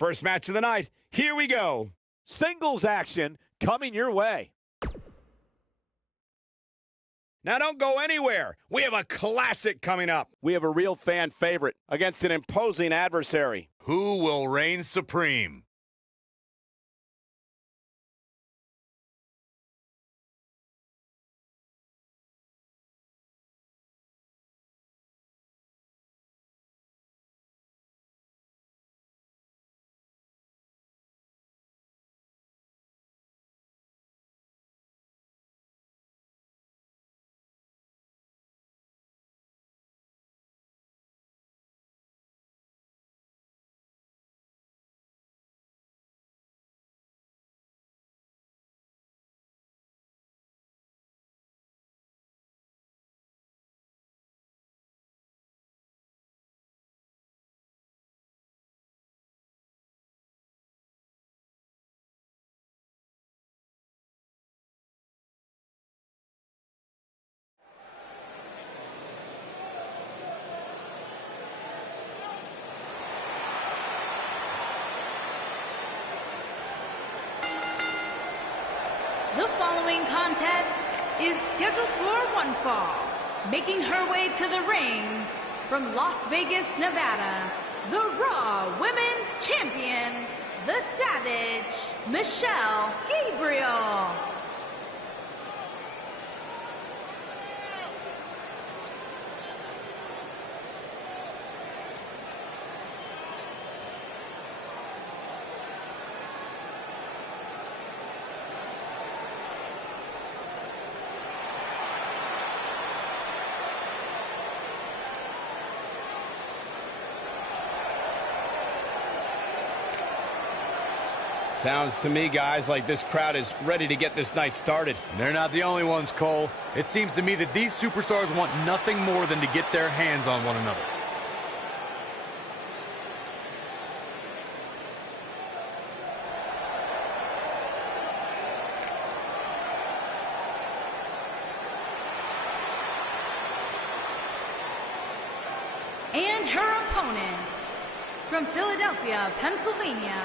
First match of the night, here we go. Singles action coming your way. Now don't go anywhere. We have a classic coming up. We have a real fan favorite against an imposing adversary. Who will reign supreme? The following contest is scheduled for one fall. Making her way to the ring from Las Vegas, Nevada, the Raw Women's Champion, the Savage, Michelle Gabriel. Sounds to me, guys, like this crowd is ready to get this night started. They're not the only ones, Cole. It seems to me that these superstars want nothing more than to get their hands on one another. And her opponent, from Philadelphia, Pennsylvania,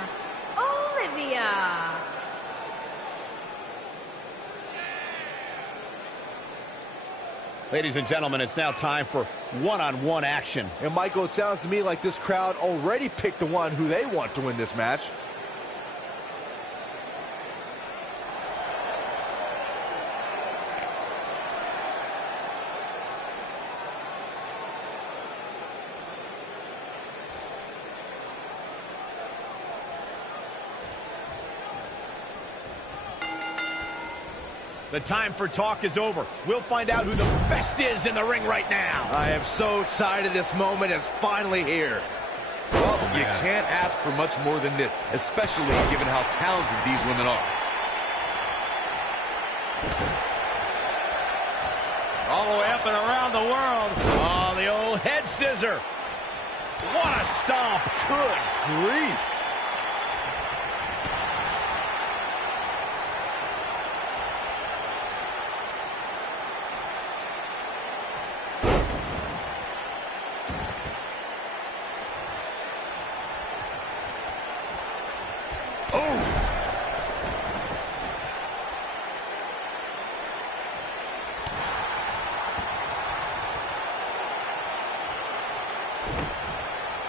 Olivia. Ladies and gentlemen, it's now time for one-on-one action. And Michael, it sounds to me like this crowd already picked the one who they want to win this match. The time for talk is over. We'll find out who the best is in the ring right now. I am so excited this moment is finally here. Well, you can't ask for much more than this, especially given how talented these women are. All the way up and around the world. Oh, the old head scissor. What a stomp. Good grief.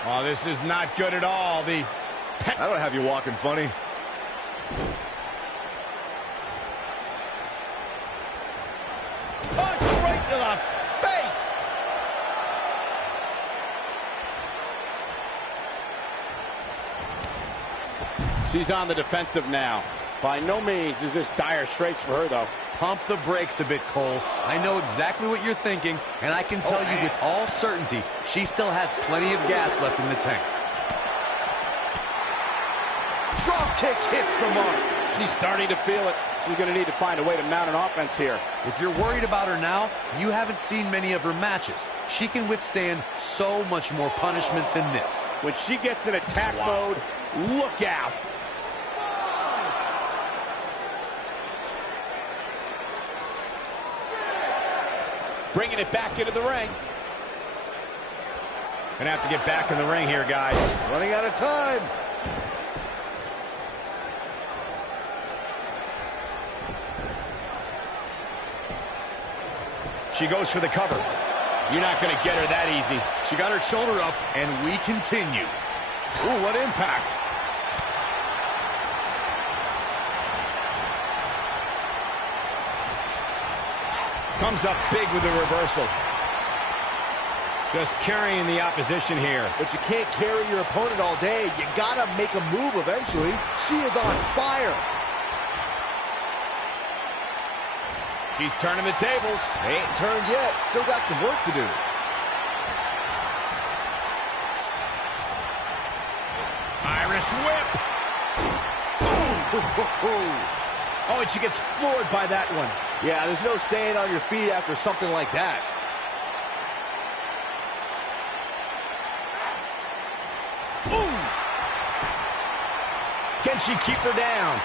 Oh, this is not good at all. I don't have you walking funny. Punch right to the face. She's on the defensive now. By no means is this dire straits for her, though. Pump the brakes a bit, Cole. I know exactly what you're thinking, and I can tell you with all certainty, she still has plenty of gas left in the tank. Drop kick hits the mark. She's starting to feel it. She's going to need to find a way to mount an offense here. If you're worried about her now, you haven't seen many of her matches. She can withstand so much more punishment than this. When she gets in attack mode, look out. Bringing it back into the ring. Gonna have to get back in the ring here, guys. Running out of time. She goes for the cover. You're not going to get her that easy. She got her shoulder up, and we continue. Ooh, what impact. Comes up big with the reversal. Just carrying the opposition here. But you can't carry your opponent all day. You gotta make a move eventually. She is on fire. She's turning the tables. They ain't turned yet. Still got some work to do. Irish whip. Oh, and she gets floored by that one. Yeah, there's no staying on your feet after something like that. Ooh. Can she keep her down?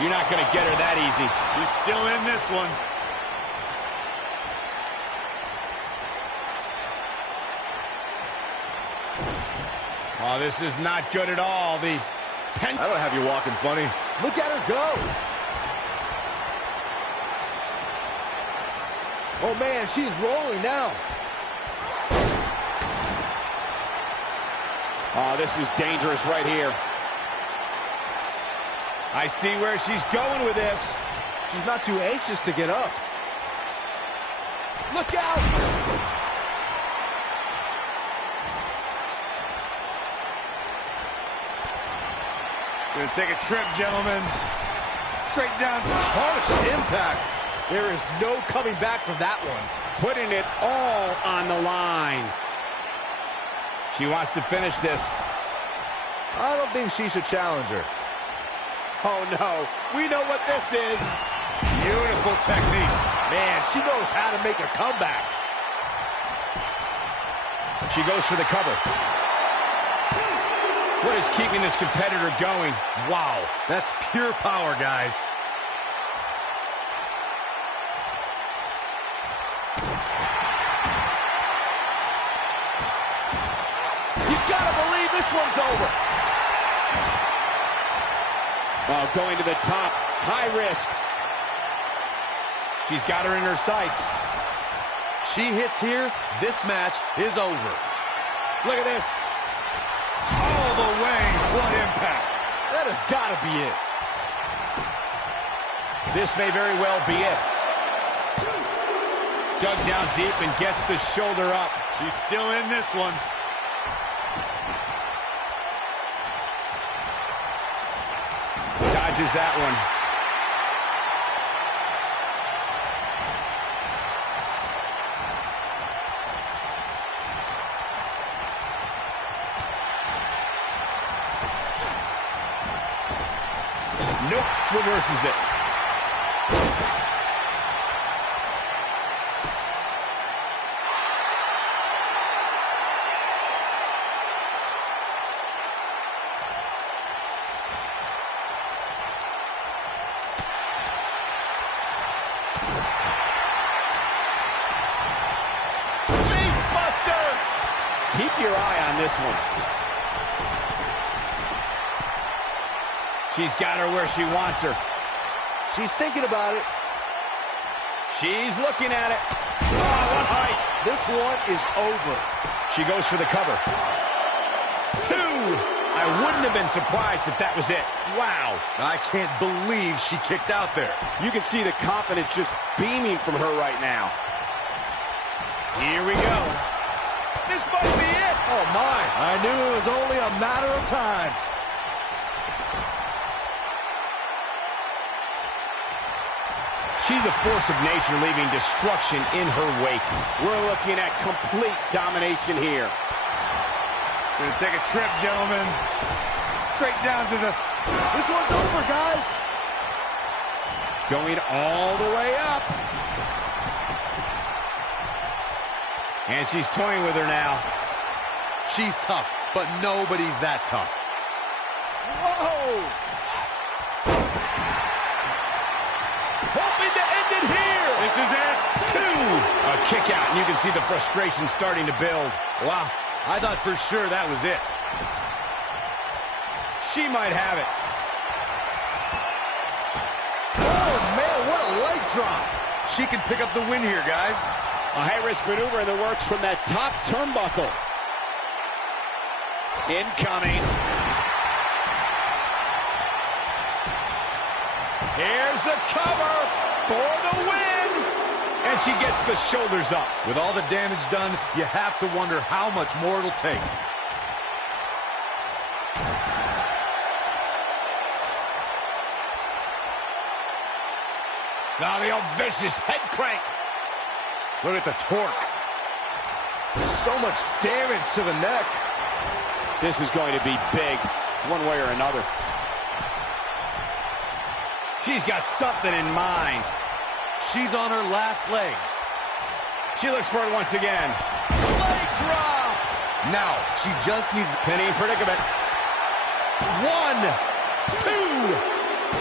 You're not going to get her that easy. She's still in this one. Oh, this is not good at all. I don't have you walking funny. Look at her go. Oh, man, she's rolling now. Oh, this is dangerous right here. I see where she's going with this. She's not too anxious to get up. Look out! Gonna take a trip, gentlemen. Straight down. Harsh impact. There is no coming back from that one. Putting it all on the line. She wants to finish this. I don't think she should challenge her. Oh, no. We know what this is. Beautiful technique. Man, she knows how to make a comeback. She goes for the cover. What is keeping this competitor going? Wow, that's pure power, guys. You gotta believe this one's over. Oh, going to the top. High risk. She's got her in her sights. She hits here, this match is over. Look at this. All the way. What impact. That has gotta be it. This may very well be it. Dug down deep and gets the shoulder up. She's still in this one. Dodges that one. Nope, reverses it. Keep your eye on this one. She's got her where she wants her. She's thinking about it. She's looking at it. Oh, what height. This one is over. She goes for the cover. 2. I wouldn't have been surprised if that was it. Wow. I can't believe she kicked out there. You can see the confidence just beaming from her right now. Here we go. This might be it. Oh, my. I knew it was only a matter of time. She's a force of nature, leaving destruction in her wake. We're looking at complete domination here. Gonna take a trip, gentlemen. Straight down to the... This one's over, guys. Going all the way up. And she's toying with her now. She's tough, but nobody's that tough. Whoa! Hoping to end it here. This is it. 2. A kick out, and you can see the frustration starting to build. Wow, I thought for sure that was it. She might have it. Oh, man, what a leg drop. She can pick up the win here, guys. A high-risk maneuver in the works from that top turnbuckle. Incoming. Here's the cover for the win. And she gets the shoulders up. With all the damage done, you have to wonder how much more it'll take. Now the old vicious head crank. Look at the torque. So much damage to the neck. This is going to be big, one way or another. She's got something in mind. She's on her last legs. She looks for it once again. Leg drop! Now, she just needs a Penny in predicament. 1, 2,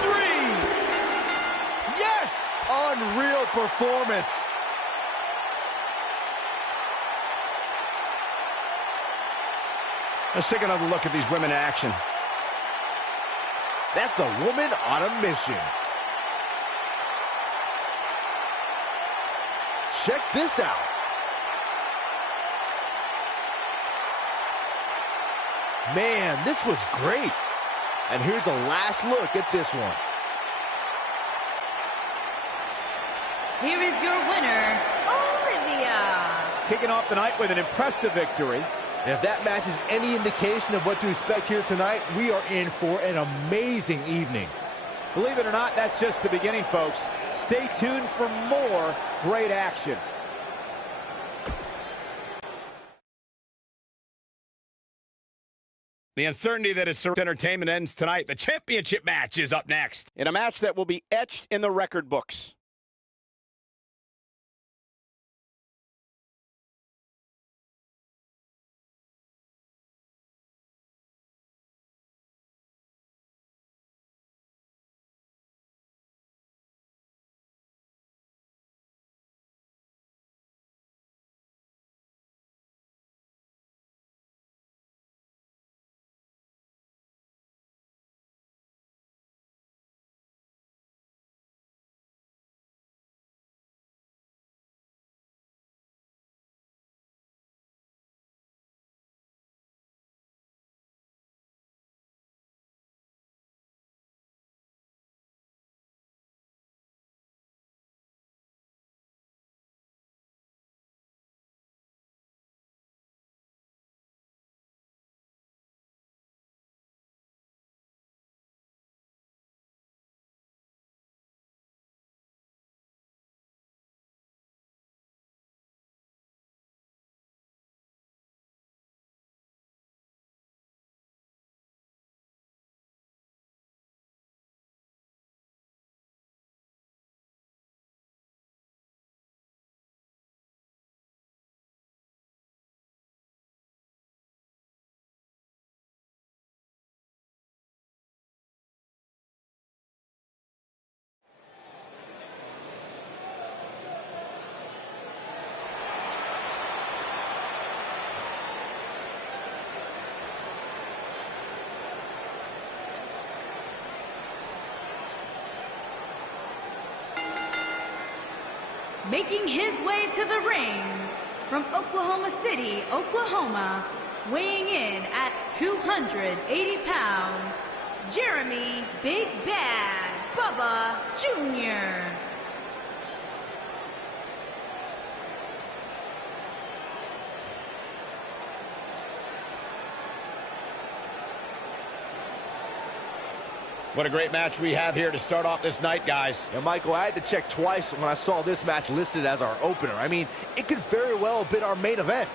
3. Yes! Unreal performance. Let's take another look at these women in action. That's a woman on a mission. Check this out. Man, this was great. And here's a last look at this one. Here is your winner, Olivia. Kicking off the night with an impressive victory. And if that match is any indication of what to expect here tonight, we are in for an amazing evening. Believe it or not, that's just the beginning, folks. Stay tuned for more great action. The uncertainty that is entertainment ends tonight. The championship match is up next. In a match that will be etched in the record books. Making his way to the ring from Oklahoma City, Oklahoma, weighing in at 280 pounds, Jeremy Big Bad Bubba Jr. What a great match we have here to start off this night, guys. And Michael, I had to check twice when I saw this match listed as our opener. I mean, it could very well have been our main event.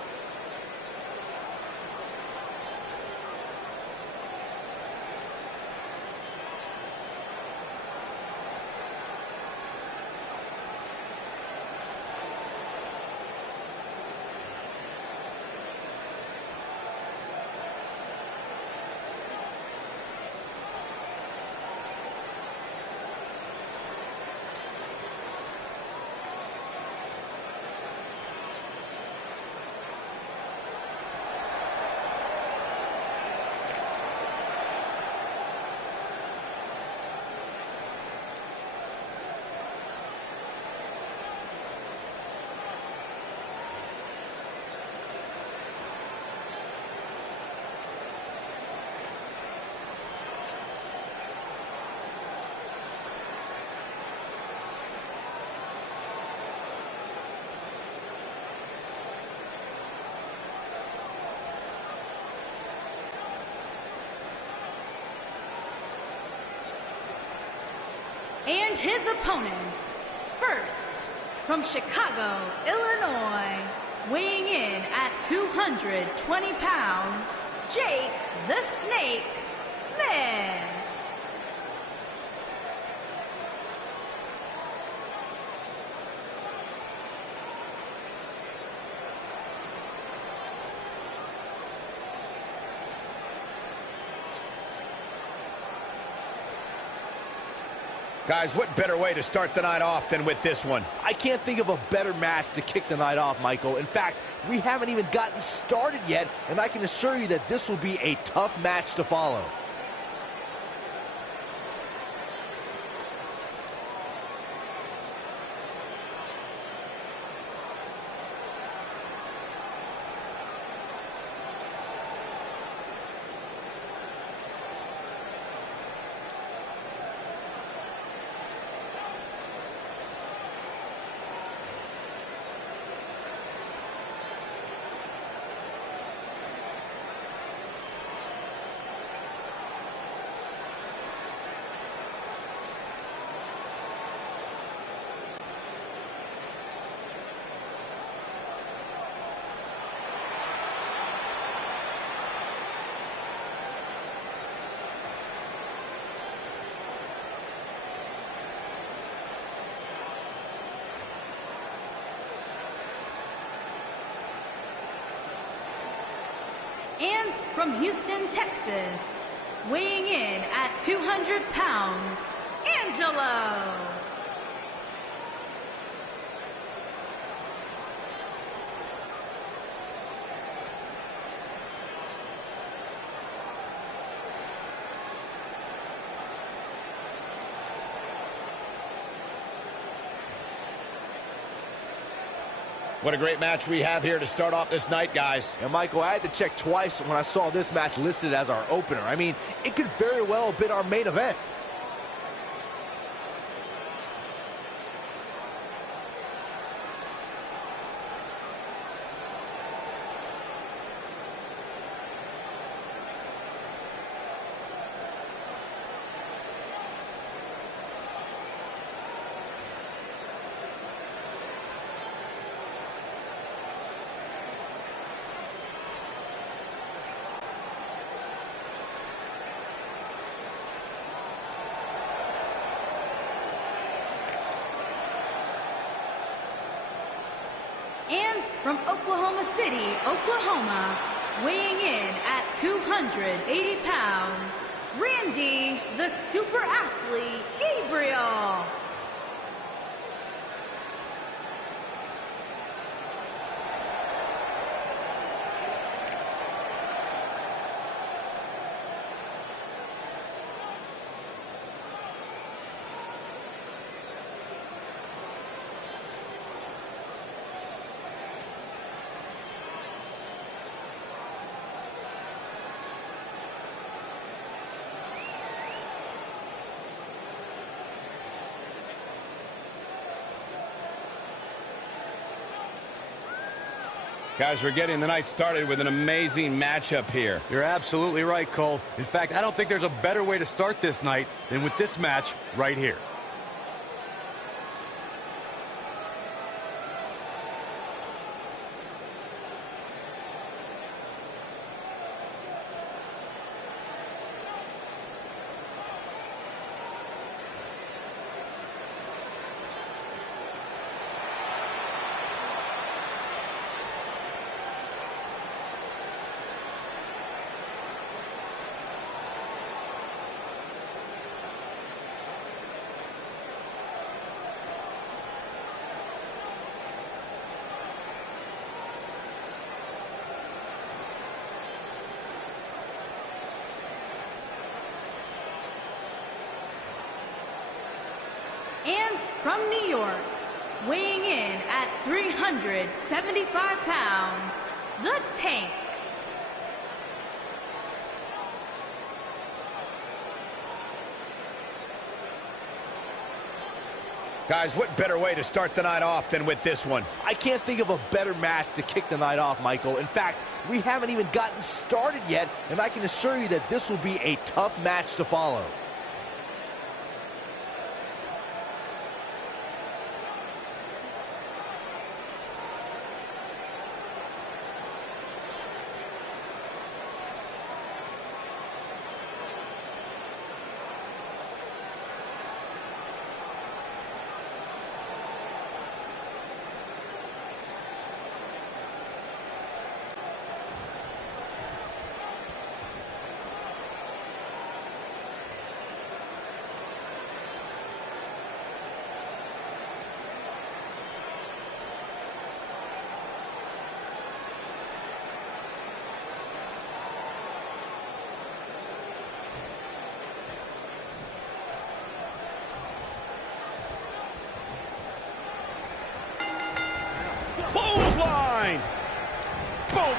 his opponents. First, from Chicago, Illinois, weighing in at 220 pounds, Jake the Snake Smith. Guys, what better way to start the night off than with this one? I can't think of a better match to kick the night off, Michael. In fact, we haven't even gotten started yet, and I can assure you that this will be a tough match to follow. And from Houston, Texas, weighing in at 200 pounds, Angelo. What a great match we have here to start off this night, guys. And Michael, I had to check twice when I saw this match listed as our opener. I mean, it could very well have been our main event. And from Oklahoma City, Oklahoma, weighing in at 280 pounds, Randy, the super athlete, Gabriel. Guys, we're getting the night started with an amazing matchup here. You're absolutely right, Cole. In fact, I don't think there's a better way to start this night than with this match right here. And from New York, weighing in at 375 pounds, the Tank. Guys, what better way to start the night off than with this one? I can't think of a better match to kick the night off, Michael. In fact, we haven't even gotten started yet, and I can assure you that this will be a tough match to follow.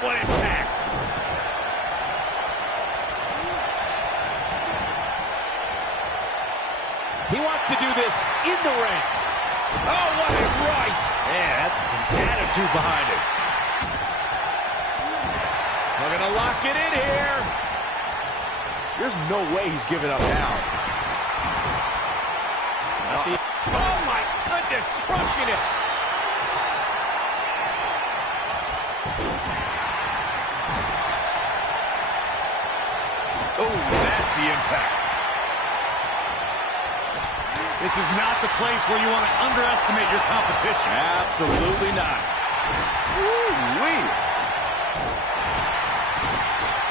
what impact. He wants to do this in the ring. Oh, what a right. Man, that's some attitude behind it. We're going to lock it in here. There's no way he's giving up now. Oh, my goodness, crushing it. Oh, nasty impact. This is not the place where you want to underestimate your competition. Absolutely not. Woo-wee.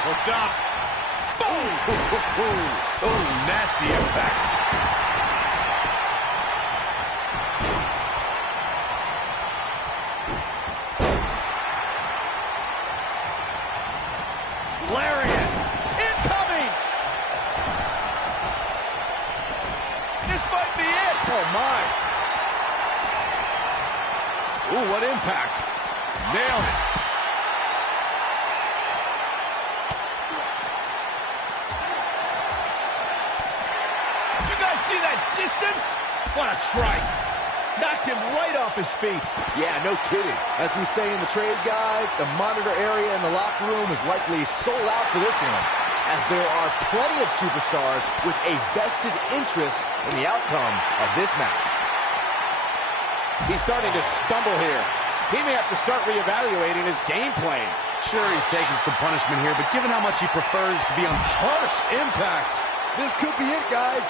Hooked up. Boom! Oh, nasty impact. Lariat. Incoming. This might be it. Oh, my. Ooh, what impact. Nailed it. You guys see that distance? What a strike. Knocked him right off his feet. Yeah, no kidding. As we say in the trade, guys, the monitor area in the locker room is likely sold out for this one, as there are plenty of superstars with a vested interest in the outcome of this match. He's starting to stumble here. He may have to start reevaluating his game plan. Sure, he's taking some punishment here, but given how much he prefers to be on Harsh impact. This could be it, guys.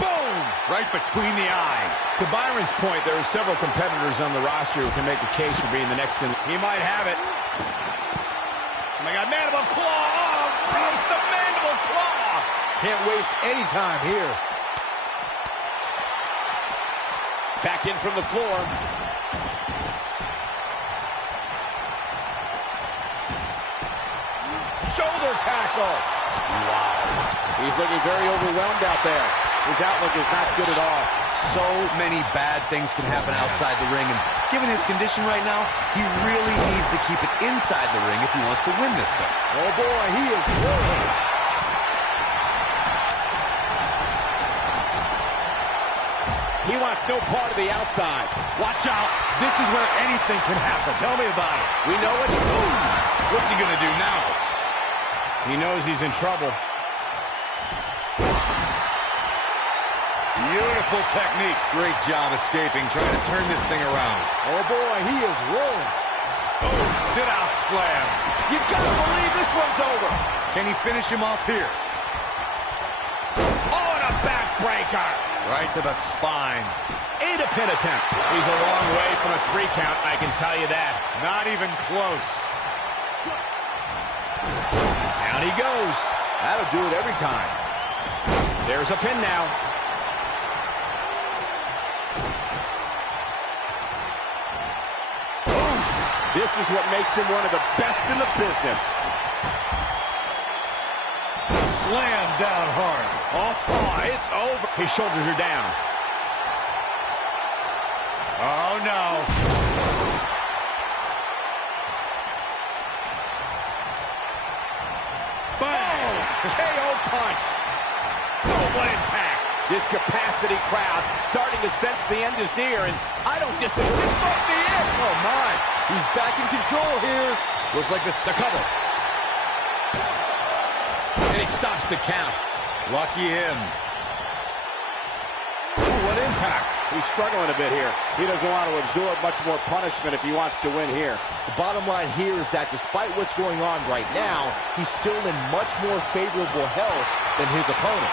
Boom! right between the eyes. To Byron's point, there are several competitors on the roster who can make a case for being the next in. He might have it. Oh my God, mandible claw! Oh, roast the mandible claw! Can't waste any time here. Back in from the floor. Shoulder tackle. Wow. He's looking very overwhelmed out there. His outlook is not good at all. So many bad things can happen outside the ring, and given his condition right now, he really needs to keep it inside the ring if he wants to win this thing. Oh boy, he is rolling. He wants no part of the outside. Watch out. This is where anything can happen. Tell me about it. We know it. What's he gonna do now? He knows he's in trouble. Beautiful technique. Great job escaping, trying to turn this thing around. Oh boy, he is rolling. Oh, sit-out slam. You gotta believe this one's over. Can he finish him off here? Oh, and a backbreaker. Right to the spine. Ain't a pin attempt. He's a long way from a 3 count, I can tell you that. Not even close. Down he goes. That'll do it every time. There's a pin now. This is what makes him one of the best in the business. Slam down hard. Oh, it's over. His shoulders are down. Oh, no. Boom! KO punch. Oh, what impact. This capacity crowd starting to sense the end is near, and I don't disagree. This might be it. Oh my, he's back in control here. Looks like this the cover. And he stops the count. Lucky him. Ooh, what impact. He's struggling a bit here. He doesn't want to absorb much more punishment if he wants to win here. The bottom line here is that despite what's going on right now, he's still in much more favorable health than his opponent.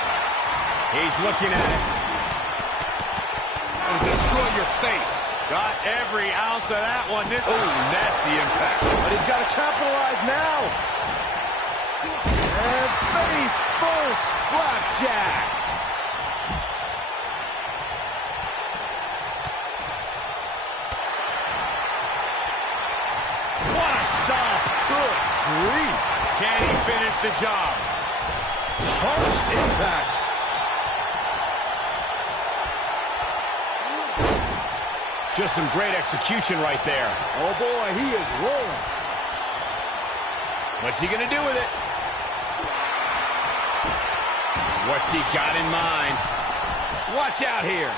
He's looking at it. It'll destroy your face. Got every ounce of that one. Oh, nasty impact. But he's got to capitalize now. And face first, flapjack. What a stomp. Good grief. Can he finish the job? Harsh impact. Just some great execution right there. Oh boy, he is rolling. What's he going to do with it? What's he got in mind? Watch out here.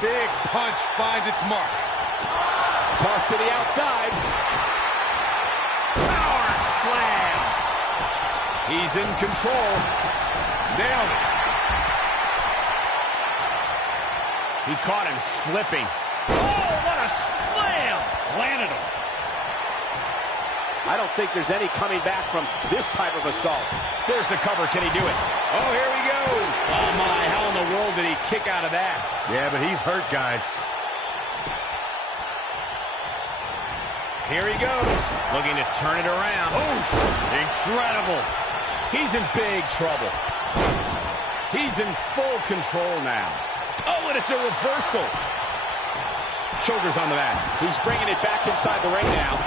Big punch finds its mark. Toss to the outside. Power slam. He's in control. Nailed it. He caught him slipping. Oh, what a slam. Landed him. I don't think there's any coming back from this type of assault. There's the cover. Can he do it? Oh, here we go. Oh, my. How in the world did he kick out of that? Yeah, but he's hurt, guys. Here he goes. Looking to turn it around. Oh, incredible. He's in big trouble. He's in full control now. Oh, and it's a reversal. Shoulders on the mat. He's bringing it back inside the ring now.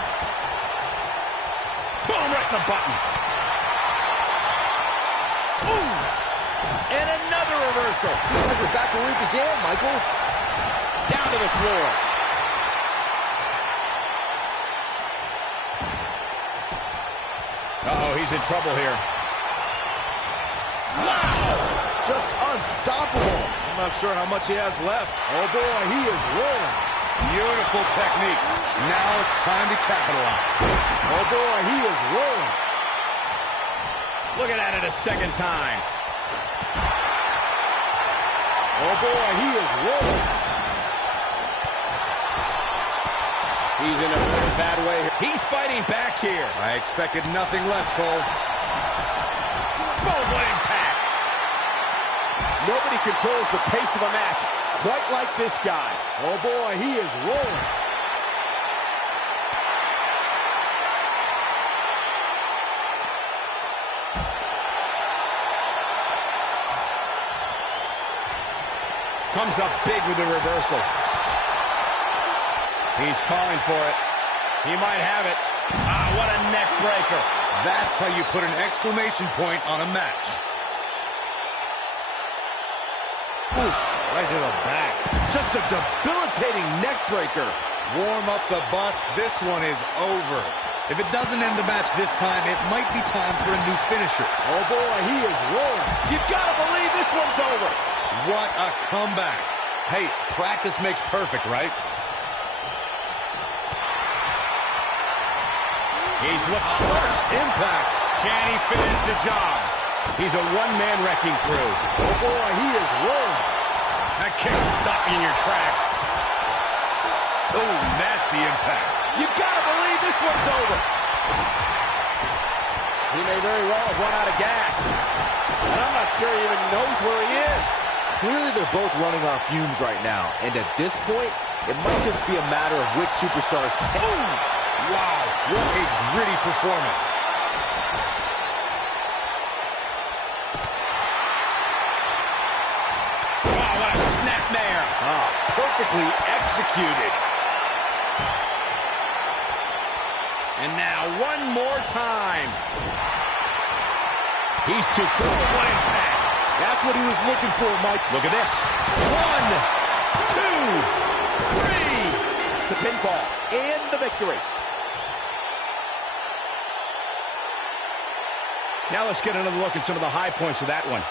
Boom, right in the button. Ooh. And another reversal. Seems like we're back where we began, Michael. Down to the floor. Uh-oh, he's in trouble here. Wow! Just unstoppable. I'm not sure how much he has left. Oh, boy, he is rolling. Beautiful technique. Now it's time to capitalize. Oh, boy, he is rolling. Looking at it a second time. Oh, boy, he is rolling. He's in a very bad way here. He's fighting back here. I expected nothing less, Cole. Boom, what impact. Nobody controls the pace of a match quite like this guy. Oh, boy, he is rolling. Comes up big with the reversal. He's calling for it. He might have it. Ah, what a neck breaker. That's how you put an exclamation point on a match. Oof, right to the back. Just a debilitating neck breaker. Warm up the bus. This one is over. If it doesn't end the match this time, it might be time for a new finisher. Oh, boy, he is rolling. You gotta believe this one's over. What a comeback. Hey, practice makes perfect, right? He's looking first impact. Can he finish the job? He's a one-man wrecking crew. Oh, boy, he is rolling. That kick will stop you in your tracks. Oh, nasty impact. You gotta believe this one's over. He may very well have run out of gas. And I'm not sure he even knows where he is. Clearly, they're both running on fumes right now. And at this point, it might just be a matter of which superstars take. Wow, what a gritty performance. Oh, what a snapmare. Ah, perfectly executed. And now one more time. He's too cool. What impact. That's what he was looking for, Mike. Look at this. 1, 2, 3. The pinfall and the victory. Now let's get another look at some of the high points of that one.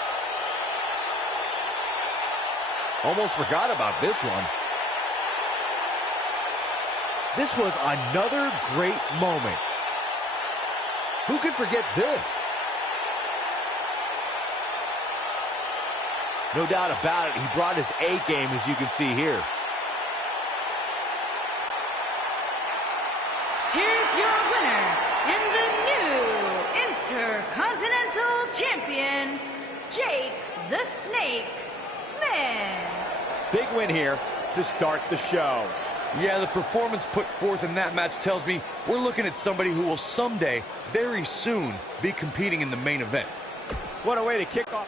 Almost forgot about this one. This was another great moment. Who could forget this? No doubt about it, he brought his A game, as you can see here. Here's your winner and the new Intercontinental Champion, Jake the Snake Smith. Big win here to start the show. Yeah, the performance put forth in that match tells me we're looking at somebody who will someday, very soon, be competing in the main event. What a way to kick off.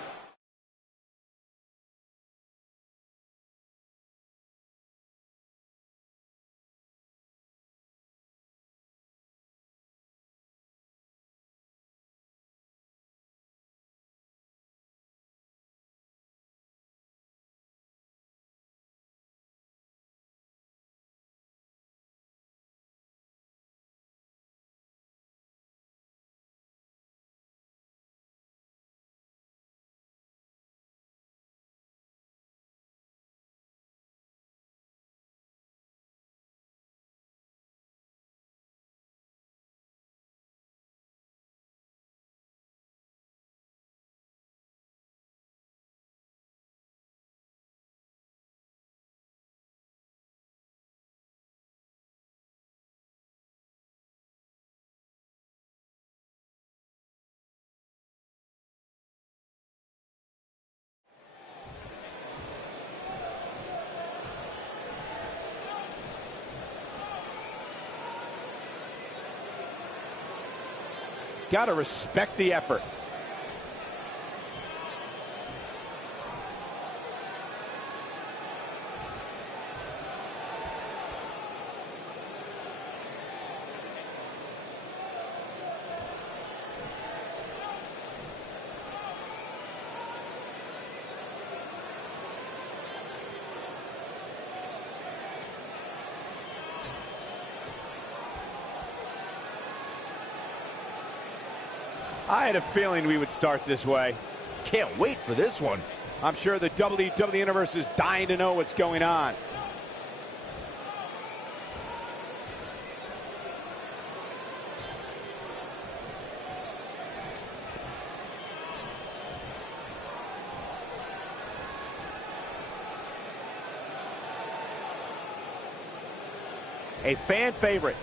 Gotta respect the effort. I had a feeling we would start this way. Can't wait for this one. I'm sure the WWE Universe is dying to know what's going on. A fan favorite.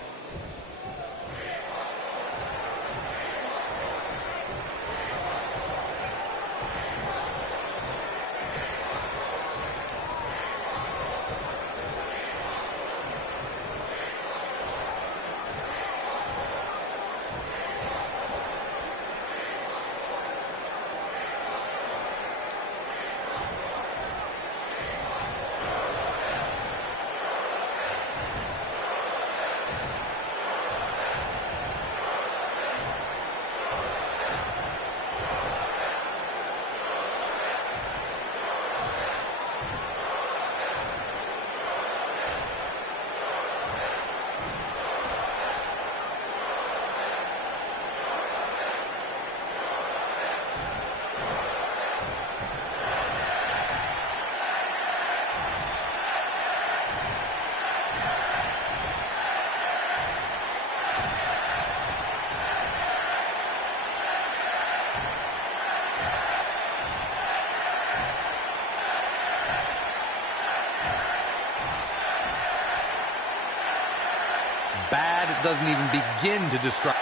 Bad doesn't even begin to describe.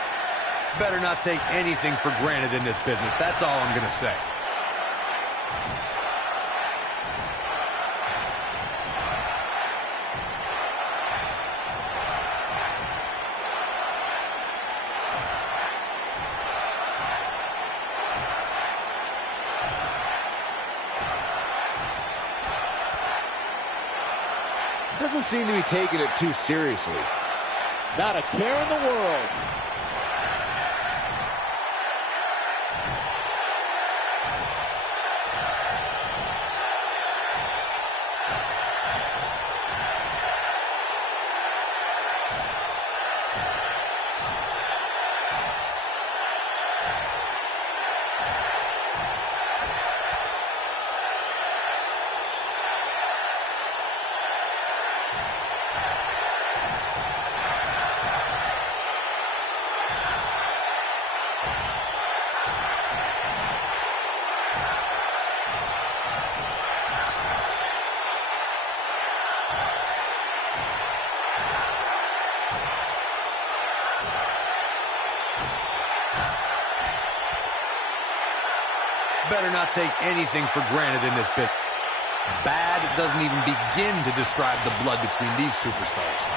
Better not take anything for granted in this business. That's all I'm going to say. Doesn't seem to be taking it too seriously. Not a care in the world. Better not take anything for granted in this business. Bad doesn't even begin to describe the blood between these superstars.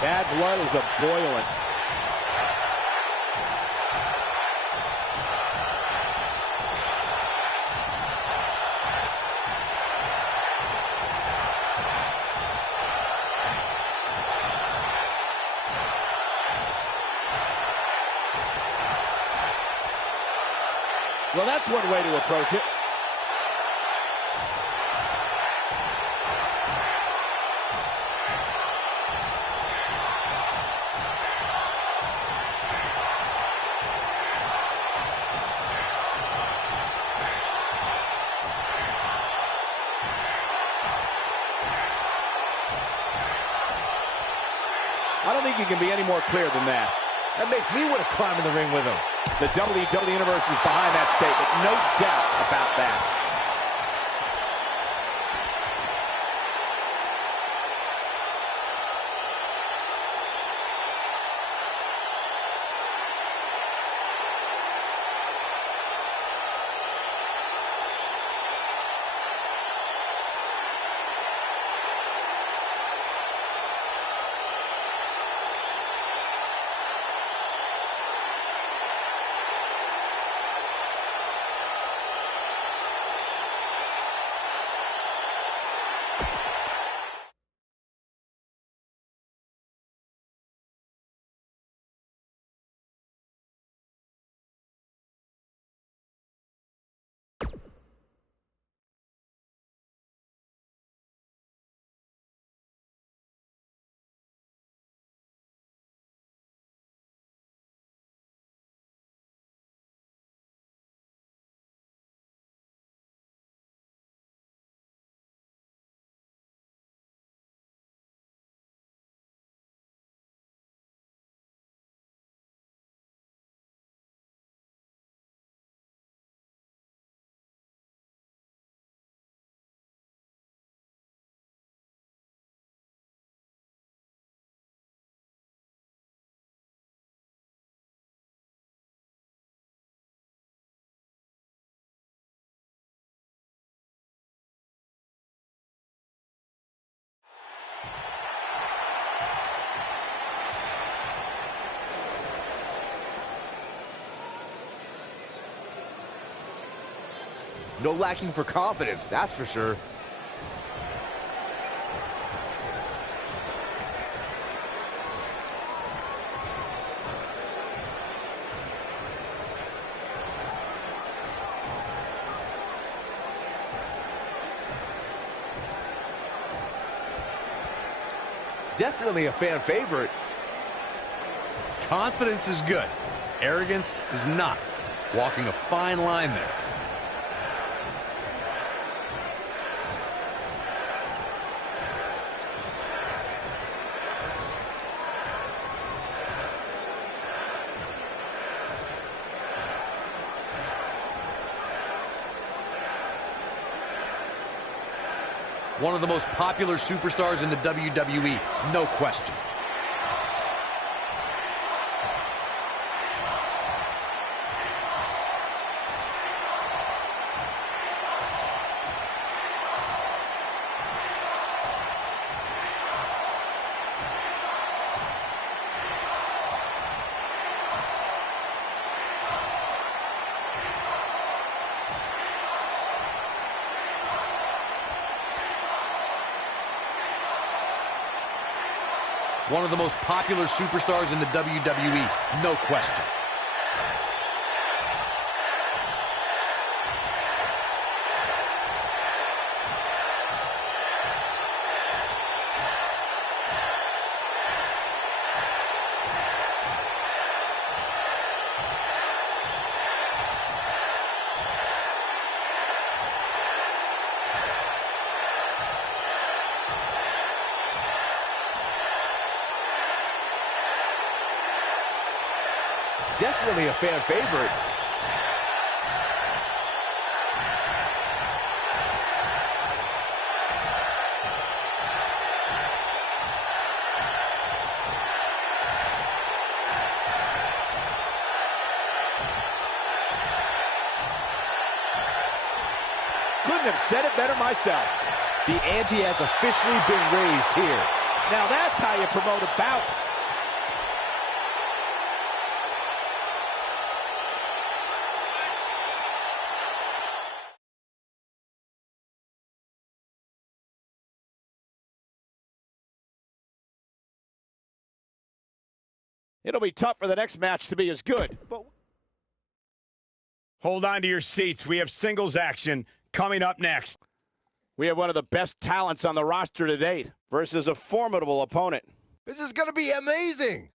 Bad blood is a-boiling. Well, that's one way to approach it. I don't think you can be any more clear than that. That makes me want to climb in the ring with him. The WWE Universe is behind that statement. No doubt about that. No lacking for confidence, that's for sure. Definitely a fan favorite. Confidence is good. Arrogance is not. Walking a fine line there. One of the most popular superstars in the WWE, no question. One of the most popular superstars in the WWE, no question. Definitely a fan favorite. Couldn't have said it better myself. The ante has officially been raised here. Now that's how you promote a bout. It'll be tough for the next match to be as good. But Hold on to your seats. We have singles action coming up next. We have one of the best talents on the roster to date versus a formidable opponent. this is going to be amazing.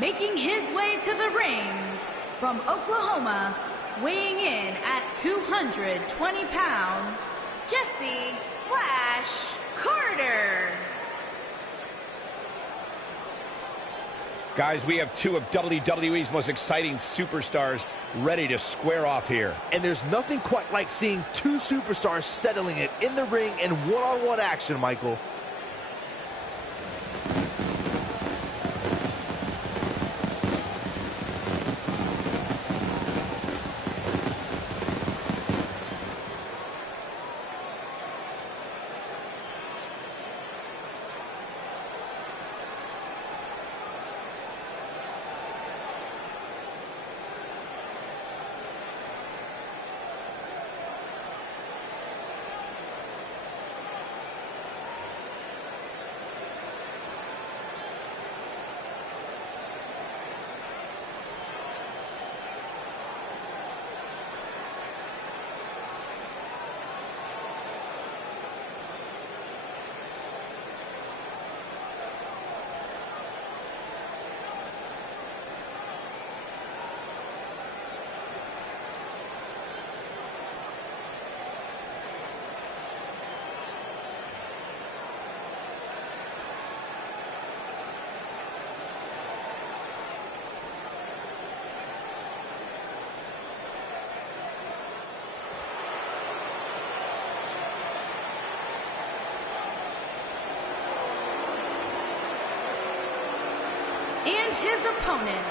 Making his way to the ring from Oklahoma, weighing in at 220 pounds, Jesse Flash Carter. Guys, we have two of WWE's most exciting superstars ready to square off here. And there's nothing quite like seeing two superstars settling it in the ring in one-on-one action, Michael. And his opponent,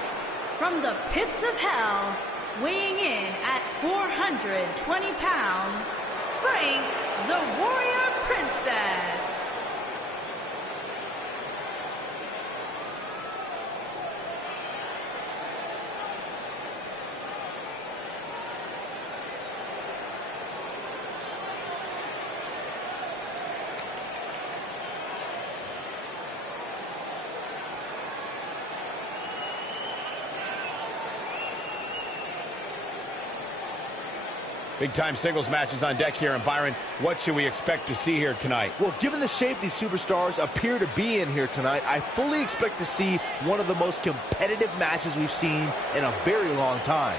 from the pits of hell, weighing in at 420 pounds, Frank the Warrior Princess. Big-time singles matches on deck here, and Byron, what should we expect to see here tonight? Well, given the shape these superstars appear to be in here tonight, I fully expect to see one of the most competitive matches we've seen in a very long time.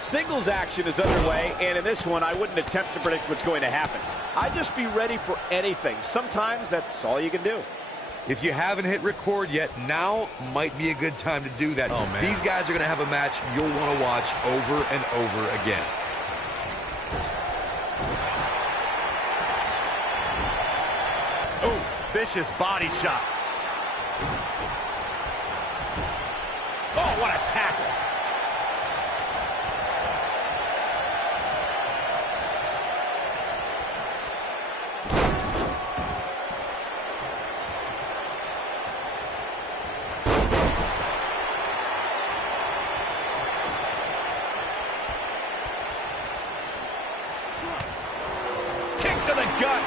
Singles action is underway, and in this one, I wouldn't attempt to predict what's going to happen. I'd just be ready for anything. Sometimes that's all you can do. If you haven't hit record yet, now might be a good time to do that. Oh, man. These guys are going to have a match you'll want to watch over and over again. Ooh, vicious body shot. Oh, what a tackle. Kick to the gut.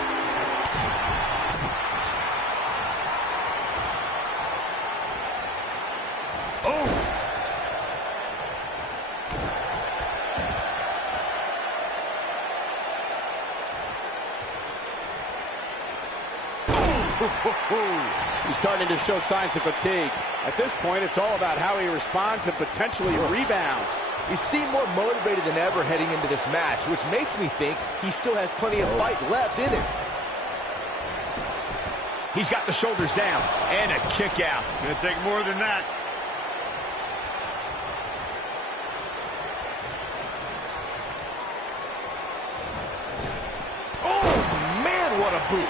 He's starting to show signs of fatigue. At this point, it's all about how he responds and potentially rebounds. He seemed more motivated than ever heading into this match, which makes me think he still has plenty of fight left in him. He's got the shoulders down and a kick out. Gonna take more than that. Oh, man, what a boot.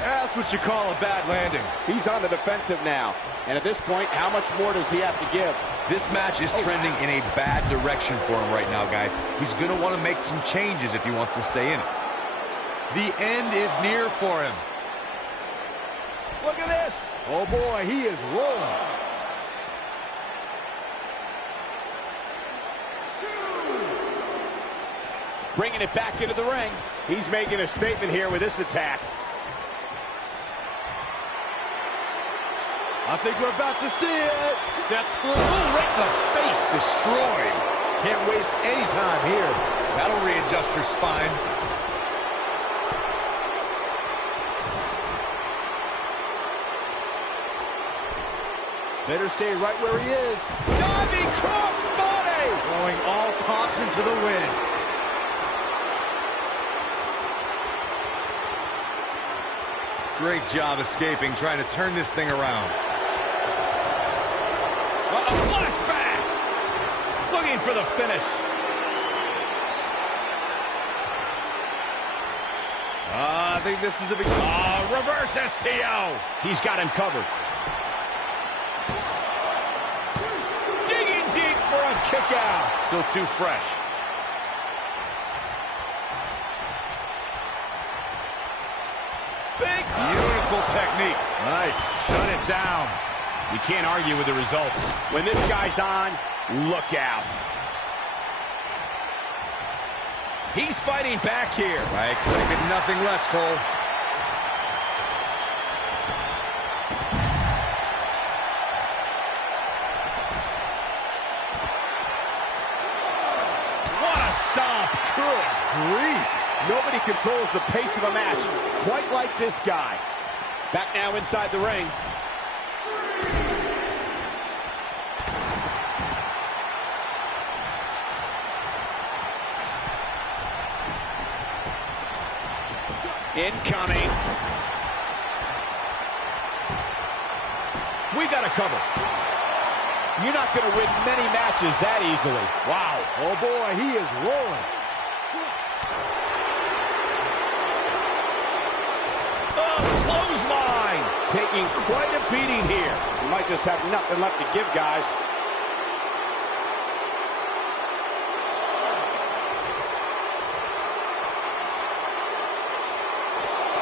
That's what you call a bad landing. He's on the defensive now. And at this point, how much more does he have to give? This match is trending in a bad direction for him right now, guys. He's going to want to make some changes if he wants to stay in it. The end is near for him. Look at this. Oh, boy, he is rolling. Bringing it back into the ring. He's making a statement here with this attack. I think we're about to see it. Step through, right in the face. Destroyed. Can't waste any time here. That'll readjust your spine. Better stay right where he is. Diving crossbody! Throwing all caution to the wind. Great job escaping, trying to turn this thing around. A flashback. Looking for the finish. I think this is a big... Reverse STO. He's got him covered. Digging deep for a kick out. Still too fresh. Big, beautiful technique. Nice. Shut it down. You can't argue with the results. When this guy's on, look out. He's fighting back here. I expected nothing less, Cole. What a stomp. Good grief. Nobody controls the pace of a match quite like this guy. Back now inside the ring. Incoming. We got a cover. You're not going to win many matches that easily. Wow. Oh, boy, he is rolling. Oh, clothesline. Taking quite a beating here. You might just have nothing left to give, guys.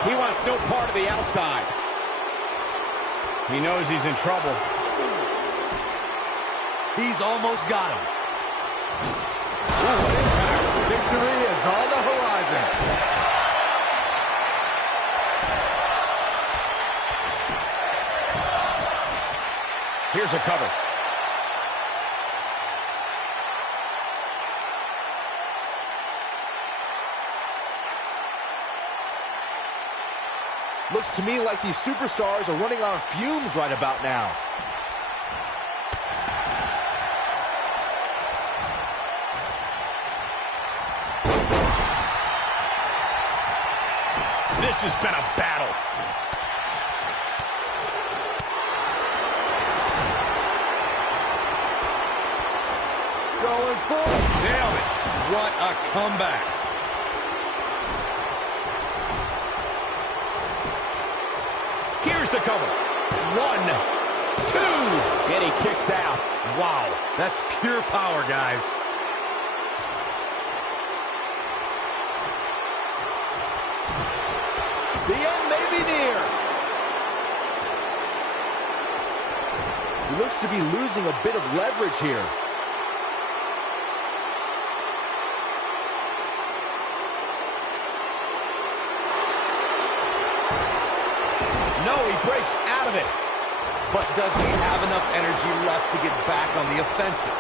He wants no part of the outside. He knows he's in trouble. He's almost got him. Ooh, what impact. Victory is on the horizon. Here's a cover. Looks to me like these superstars are running on fumes right about now. This has been a battle. Going full. Nailed it. What a comeback. Here's the cover. 1, 2. And he kicks out. Wow. That's pure power, guys. The end may be near. He looks to be losing a bit of leverage here. No, he breaks out of it. But does he have enough energy left to get back on the offensive?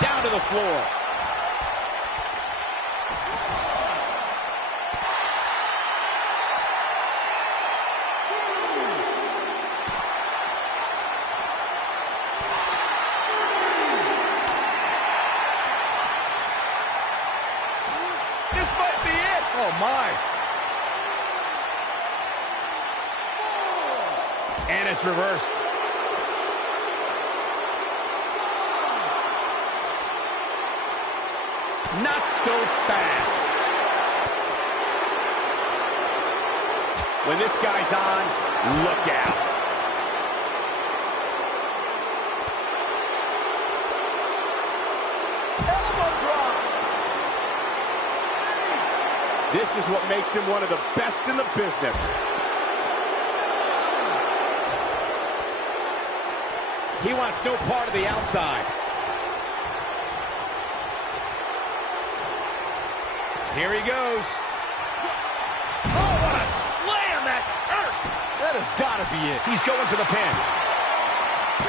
Down to the floor. This might be it. Oh, my. And it's reversed. Not so fast. When this guy's on, look out. Elbow drop. This is what makes him one of the best in the business. He wants no part of the outside. Here he goes. Oh, what a slam that hurt. That has got to be it. He's going for the pin.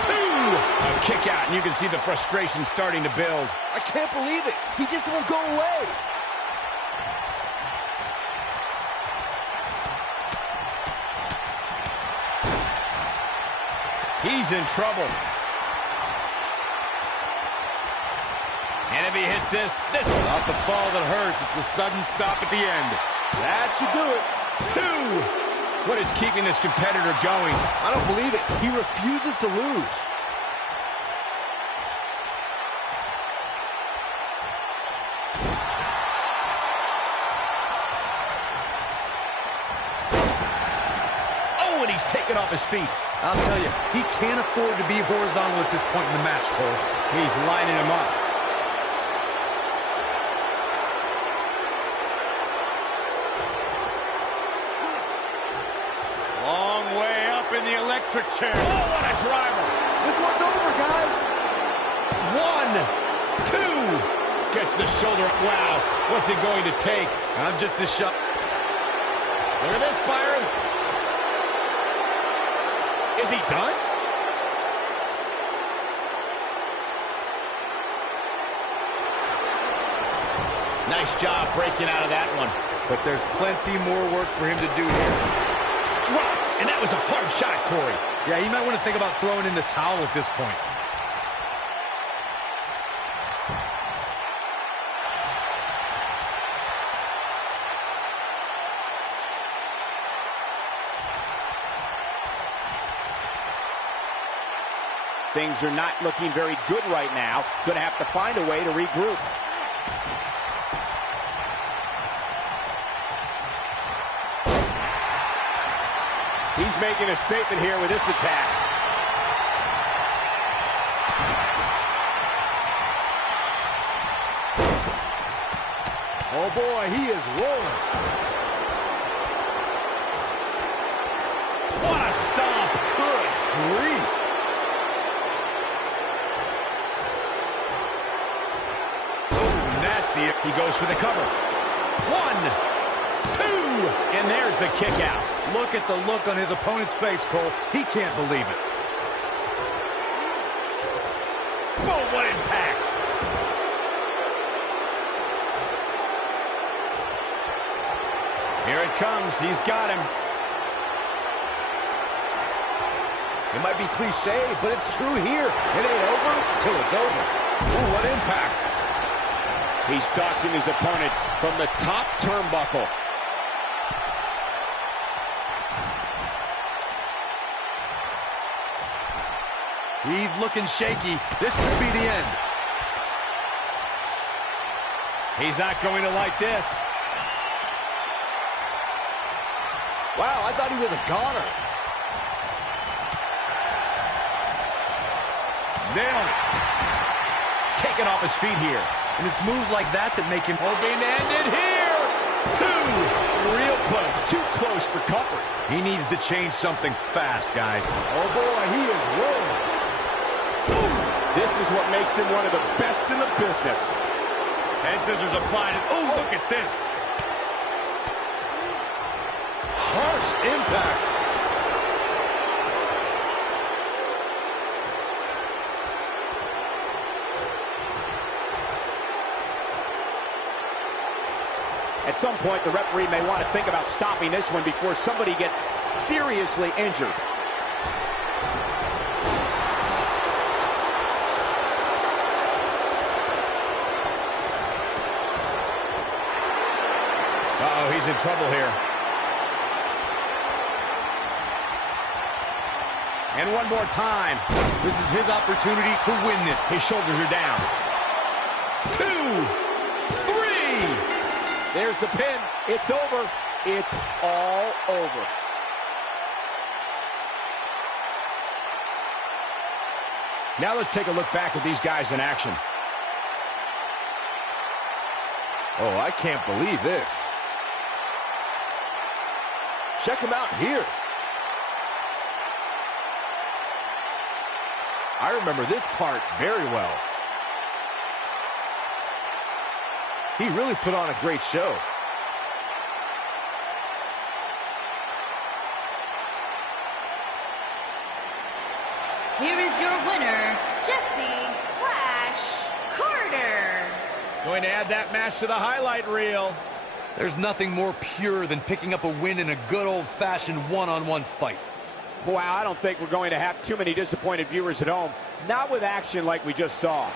2. A kick out, and you can see the frustration starting to build. I can't believe it. He just won't go away. He's in trouble. And if he hits this not the fall that hurts, it's the sudden stop at the end. That should do it. 2. What is keeping this competitor going? I don't believe it. He refuses to lose. Oh, and he's taken off his feet. I'll tell you, he can't afford to be horizontal at this point in the match, Cole. He's lining him up. Long way up in the electric chair. Oh, what a driver. This one's over, guys. 1, 2. Gets the shoulder up. Wow. What's it going to take? I'm just a shot. Look at this, Byron. Is he done? Nice job breaking out of that one. But there's plenty more work for him to do here. Dropped, and that was a hard shot, Corey. Yeah, you might want to think about throwing in the towel at this point. Things are not looking very good right now. Going to have to find a way to regroup. He's making a statement here with this attack. Oh boy, he is rolling. What a stomp. Good grief. Oh, nasty. He goes for the cover. 1, 2, and there's the kick out. Look at the look on his opponent's face, Cole. He can't believe it. Boom, what impact. Here it comes. He's got him. It might be cliche, but it's true here. It ain't over till it's over. Ooh, what impact. He's stalking his opponent from the top turnbuckle. He's looking shaky. This could be the end. He's not going to like this. Wow, I thought he was a goner. Nailed it. Taken off his feet here. And it's moves like that that make him... Hoping to end it here. 2. Real close. Too close for comfort. He needs to change something fast, guys. Oh boy, he is rolling. This is what makes him one of the best in the business. Head scissors applied. Oh, look at this. Harsh impact. At some point, the referee may want to think about stopping this one before somebody gets seriously injured. Uh-oh, he's in trouble here. And one more time. This is his opportunity to win this. His shoulders are down. 2, 3. There's the pin. It's over. It's all over. Now let's take a look back at these guys in action. Oh, I can't believe this. Check him out here. I remember this part very well. He really put on a great show. Here is your winner, Jesse Flash Carter. Going to add that match to the highlight reel. There's nothing more pure than picking up a win in a good old-fashioned one-on-one fight. Wow, I don't think we're going to have too many disappointed viewers at home. Not with action like we just saw.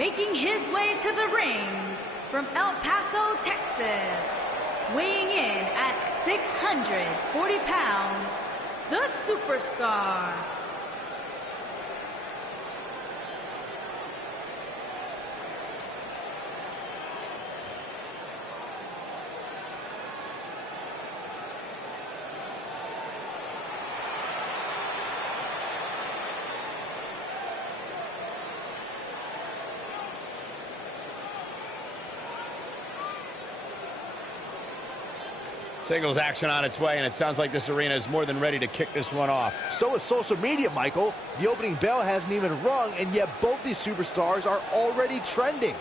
making his way to the ring from El Paso, Texas, weighing in at 640 pounds, the Superstar. Singles action on its way, and it sounds like this arena is more than ready to kick this one off. So is social media, Michael. The opening bell hasn't even rung, and yet both these superstars are already trending.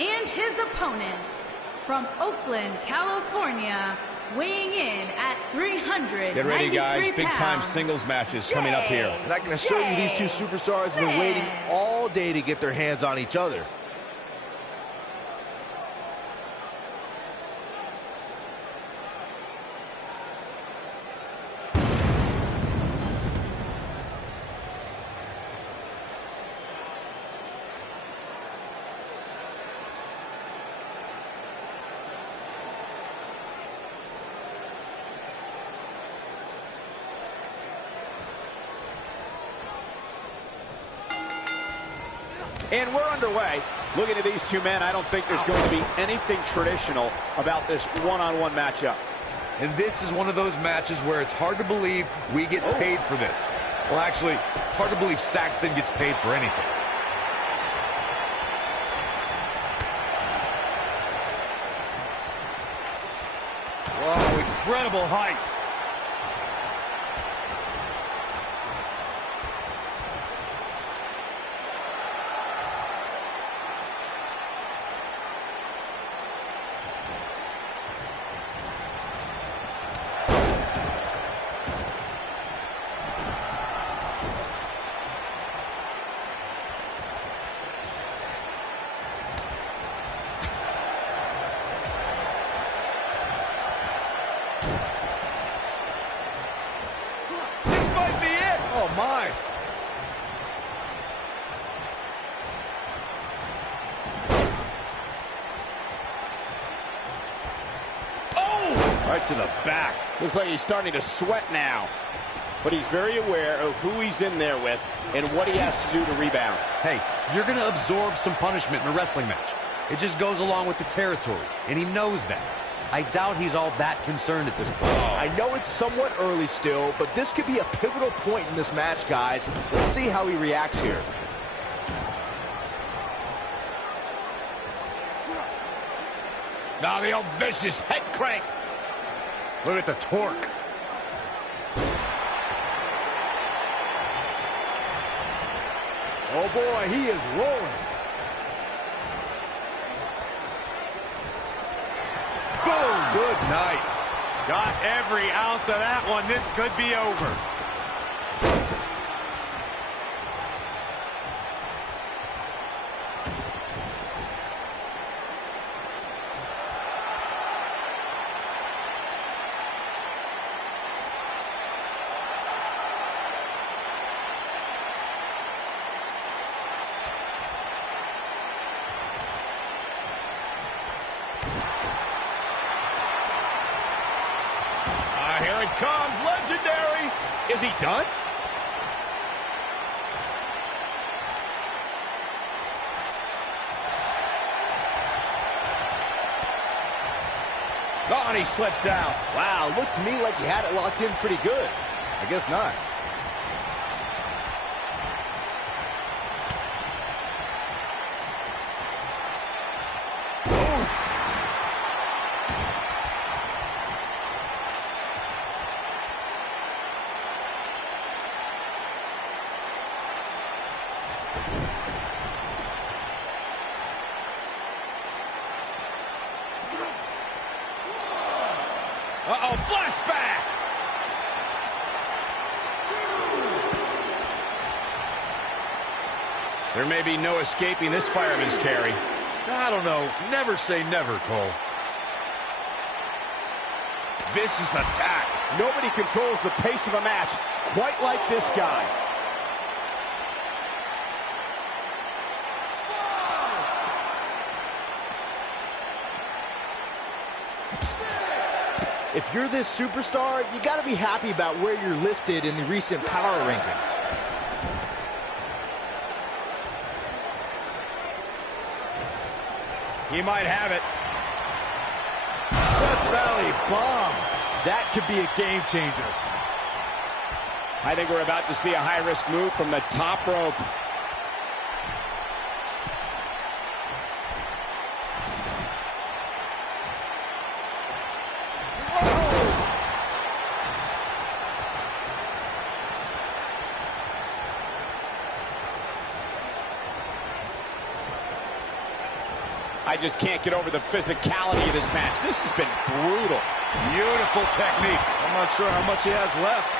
And his opponent from Oakland, California, weighing in at 393 Get ready, guys. pounds, Big-time singles matches coming up here. And I can assure you these two superstars have been waiting all day to get their hands on each other. And we're underway. Looking at these two men, I don't think there's going to be anything traditional about this one-on-one matchup. And this is one of those matches where it's hard to believe we get paid for this. Well, actually, hard to believe Saxton gets paid for anything. Whoa, incredible height. This might be it. Oh, my. Right to the back. Looks like he's starting to sweat now. But he's very aware of who he's in there with and what he has to do to rebound. Hey, you're going to absorb some punishment in a wrestling match. It just goes along with the territory, and he knows that. I doubt he's all that concerned at this point. I know it's somewhat early still, but this could be a pivotal point in this match, guys. Let's see how he reacts here. Now the old vicious head crank. Look at the torque. Oh boy, he is rolling. Boom! Good night. Got every ounce of that one. This could be over. Here it comes, legendary. Is he done? Oh, and he slips out. Wow, looked to me like he had it locked in pretty good. I guess not. Uh-oh, flashback! There may be no escaping this fireman's carry. I don't know. Never say never, Cole. Vicious attack. Nobody controls the pace of a match quite like this guy. If you're this superstar, you got to be happy about where you're listed in the recent power rankings. He might have it. Death Valley bomb. That could be a game changer. I think we're about to see a high-risk move from the top rope. I just can't get over the physicality of this match. This has been brutal. Beautiful technique. I'm not sure how much he has left.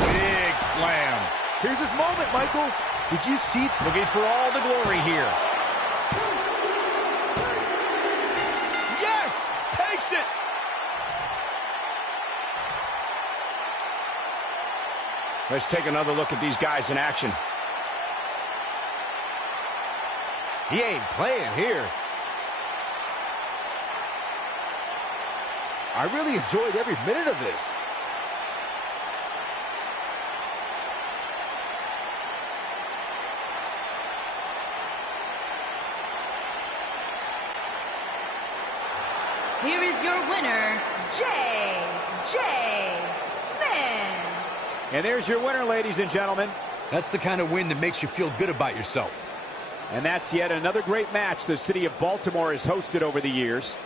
Big slam. Here's his moment, Michael. Did you see? Looking for all the glory here. Yes! Takes it! Let's take another look at these guys in action. He ain't playing here. I really enjoyed every minute of this. Here is your winner, J.J. Smith. And there's your winner, ladies and gentlemen. That's the kind of win that makes you feel good about yourself. And that's yet another great match the city of Baltimore has hosted over the years.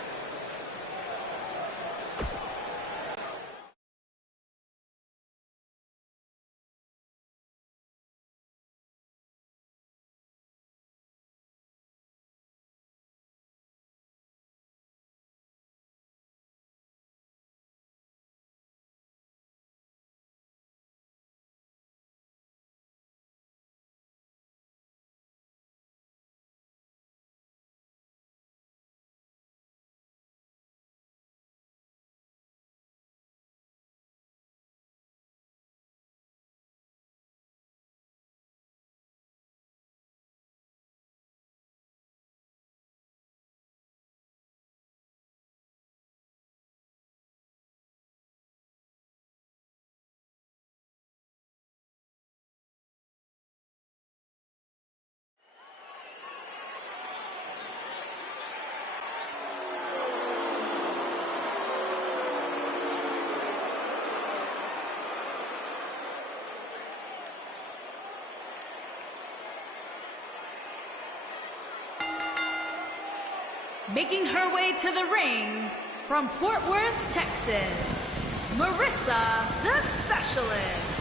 making her way to the ring from Fort Worth, Texas, Marissa the Specialist.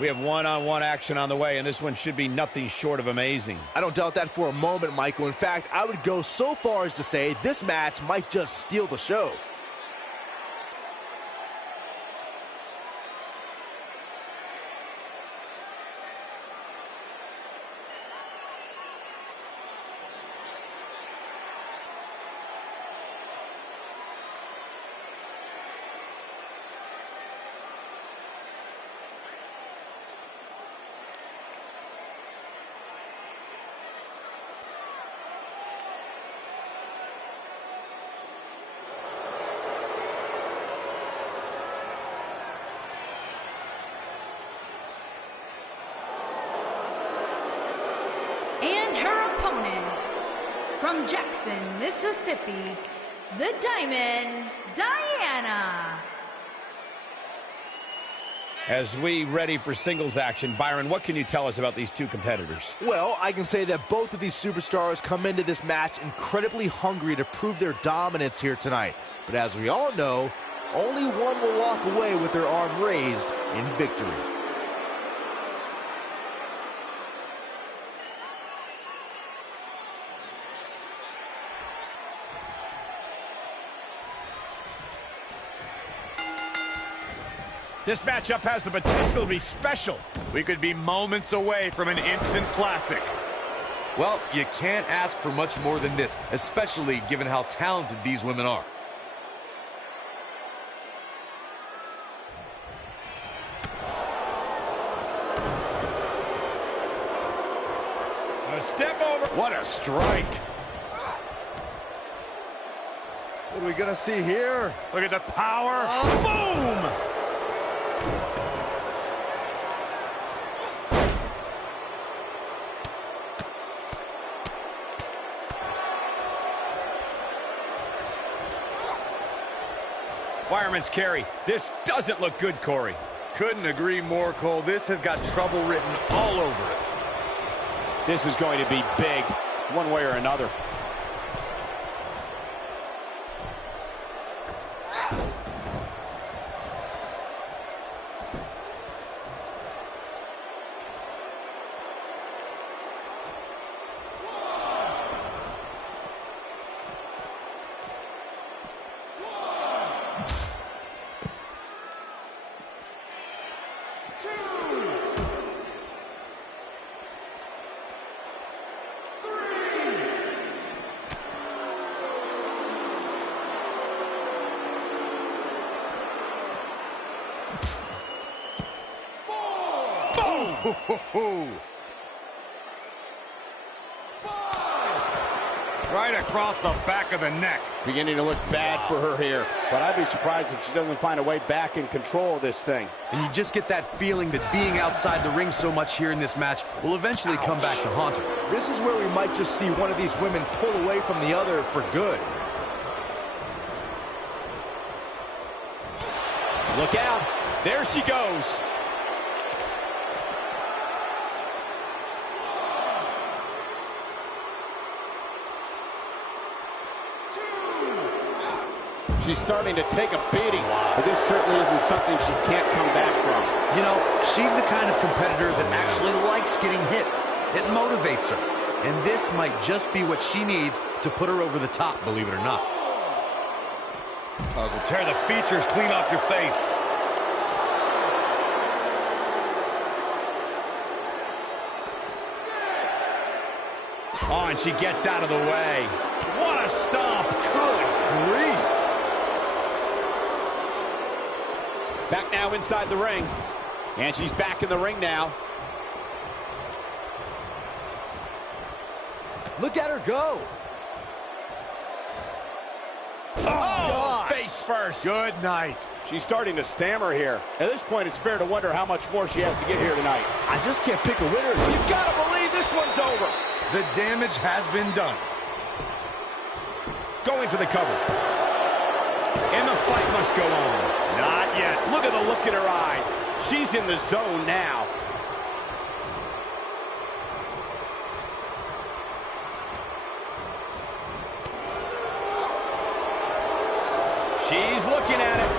We have one-on-one action on the way, and this one should be nothing short of amazing. I don't doubt that for a moment, Michael. In fact, I would go so far as to say this match might just steal the show. And her opponent, from Jackson, Mississippi, the Diamond, Diana. As we ready for singles action, Byron, what can you tell us about these two competitors? Well, I can say that both of these superstars come into this match incredibly hungry to prove their dominance here tonight. But as we all know, only one will walk away with their arm raised in victory. This matchup has the potential to be special. We could be moments away from an instant classic. Well, you can't ask for much more than this, especially given how talented these women are. A step over. What a strike. What are we gonna see here? Look at the power. Boom! Fireman's carry. This doesn't look good, Corey. Couldn't agree more, Cole. This has got trouble written all over it. This is going to be big, one way or another. Right across the back of the neck. Beginning to look bad for her here, but I'd be surprised if she doesn't find a way back in control of this thing. And you just get that feeling that being outside the ring so much here in this match will eventually come back to haunt her. This is where we might just see one of these women pull away from the other for good. Look out. There she goes. She's starting to take a beating, but this certainly isn't something she can't come back from. You know, she's the kind of competitor that actually likes getting hit. It motivates her. And this might just be what she needs to put her over the top, believe it or not. Oh, so tear the features clean off your face. Oh, and she gets out of the way. What a stomp. Good grief. Back now inside the ring. And she's back in the ring now. Look at her go. Oh, face first. Good night. She's starting to stammer here. At this point, it's fair to wonder how much more she has to get here tonight. I just can't pick a winner. You gotta believe this one's over. The damage has been done. Going for the cover. And the fight must go on. Not yet. Look at the look in her eyes. She's in the zone now. She's looking at it.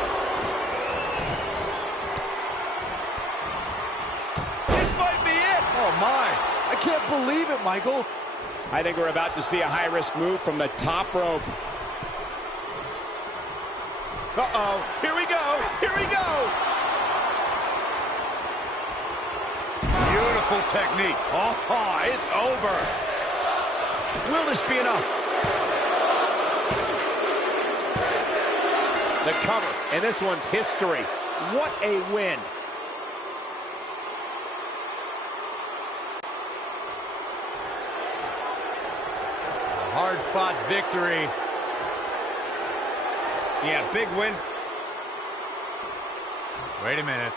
This might be it. Oh, my. I can't believe it, Michael. I think we're about to see a high-risk move from the top rope. Uh-oh. Here we go. Here we go. Beautiful technique. Oh, it's over. Will this be enough? The cover, and this one's history. What a win. Hard-fought victory. Yeah, big win. Wait a minute.